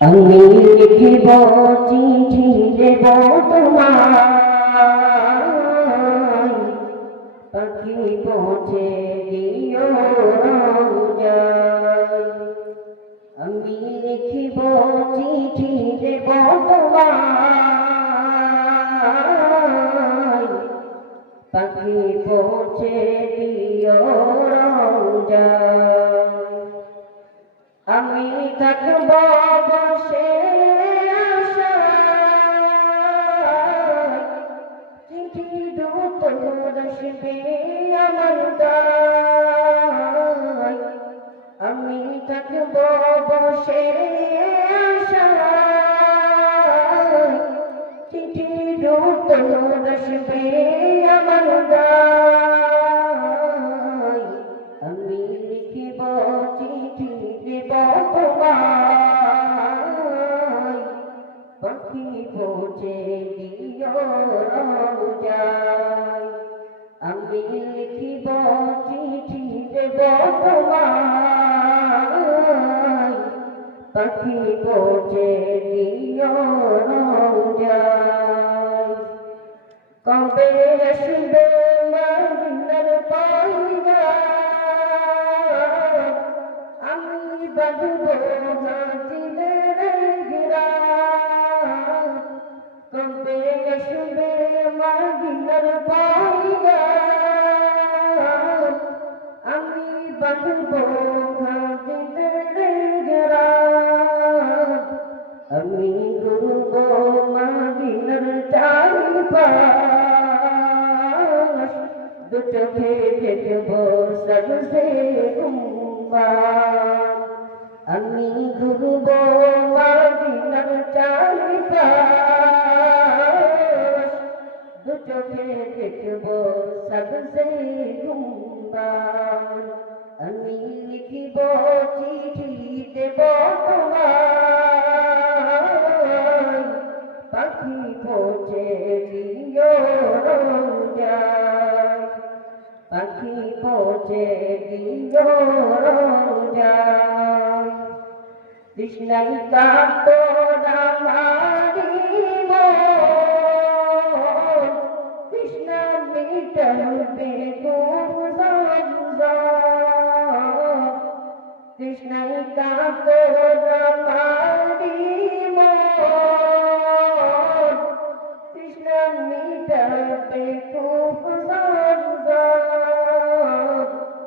আমি লিখিব, চিঠি দেব তোমায়। পাখি পৌঁছে দিও আমি লিখিব, চিঠি দেব তোমায়। পাখি পৌঁছে আমি থাকব বসে চিঠি দূত রসবে আমার আমি থাকব বসে চিঠি দূত রসবে আমি লিখিব চিঠি দেব তোমায় পাখি পৌঁছে দিও কবে আসবে মদিনার পাইবা আমি বাঁধব হাতিদের ঘিরা কবে আমি ঘুরব মদিনার চারিপাশ দু চোখে দেখব সবসে গুম্বা আমি ঘুরব চোখে দেখব সবসে গুম্বা আমি লিখিব চিঠি দেব তোমায় পাখি পৌঁছে দিও পাখি কাতরা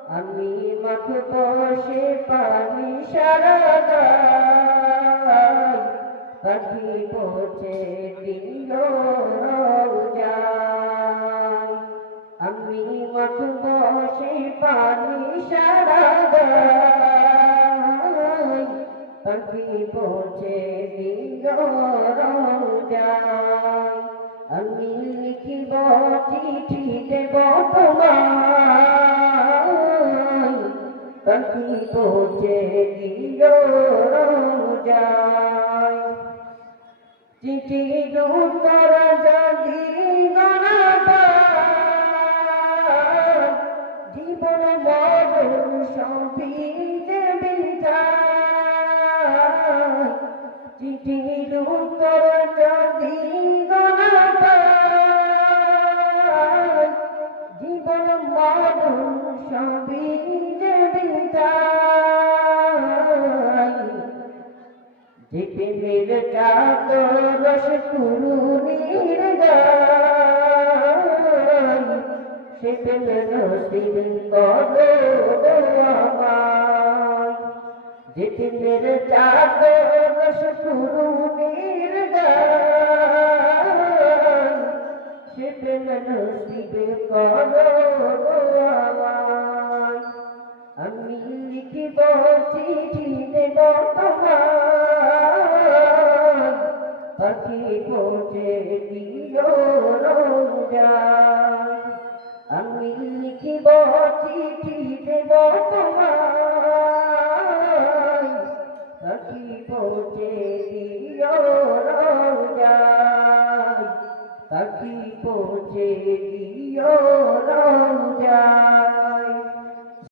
আমি মাথ বসে পানি সারা পাখি পৌঁছে দিল পাখি পৌঁছে রোজায় আমি লিখিব চিঠি দেব তোমায় পাখি পৌঁছে দিল রোজায় চিঠি দূতর যদি জীবন বদল সবই প্রেমের চাদর কুরুনির সে প্রেমের নসিব কদর আমায় যে প্রেমের চাদর কুরুনির সে প্রেমের নসিব কদর আমায় আমি লিখিব চিঠি Amen.